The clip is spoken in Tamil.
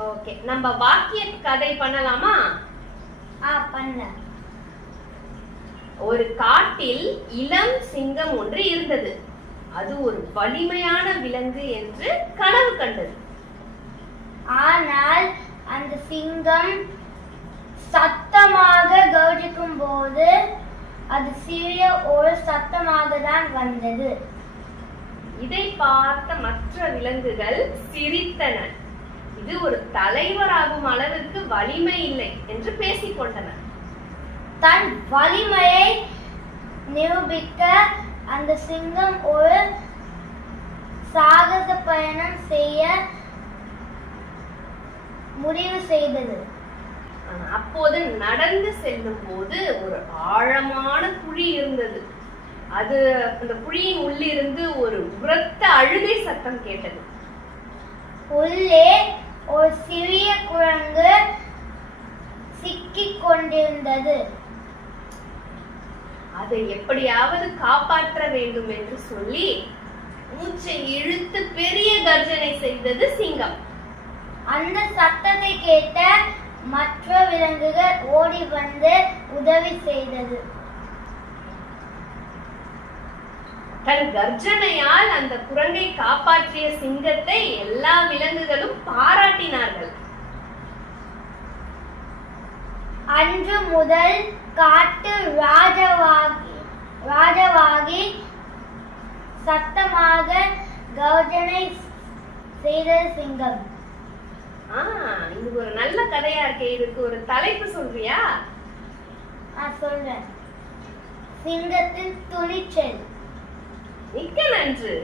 ஓகே, நம்ம வாக்கிய கதை பண்ணலாமா? பண்ண. ஒரு காட்டில் இளம் சிங்கம் ஒன்று இருந்தது. அது ஒரு வலிமையான விலங்கு என்று கனவு கண்டது. ஆனால் அந்த சிங்கம் சத்தமாக கர்ஜிக்கும் போது அது சிறிய ஒரு சத்தமாக தான் வந்தது. இதை பார்த்த மற்ற விலங்குகள் சிரித்தன. இது ஒரு தலைவராகும் அளவிற்கு வலிமை இல்லை என்று பேசிக் கொண்டனர். தன் வலிமையை நிரூபிக்க அந்த சிங்கம் ஒரு சாகச பயணம் செய்ய முடிவு செய்தது. அப்போது நடந்து செல்லும் போது ஒரு ஆழமான குழி இருந்தது. அந்த குழியின் உள்ளிருந்து ஒரு உரத்த அழுகை சத்தம் கேட்டது. உள்ளே ஒரு சிறிய குரங்கு சிக்கிக் கொண்டிருந்தது. அதை எப்படியாவது காப்பாற்ற வேண்டும் என்று சொல்லி மூச்சை இழுத்து பெரிய கர்ஜனை செய்தது சிங்கம். அந்த சத்தத்தை கேட்ட மற்ற விலங்குகள் ஓடி வந்து உதவி செய்தது. தன் கர்ஜனையால் அந்த குரங்கை காப்பாற்றிய சிங்கத்தை எல்லா விலங்குகளும் பாராட்டினார்கள். அன்று முதல் காட்டு ராஜாவாகி சத்தமாக கர்ஜனை செய்தது சிங்கம். இது ஒரு நல்ல கதையா இருக்கே. இதுக்கு ஒரு தலைப்பு சொல்றியா? சொல்றேன். சிங்கத்தின் துணிச்சல். மிக்க நன்று.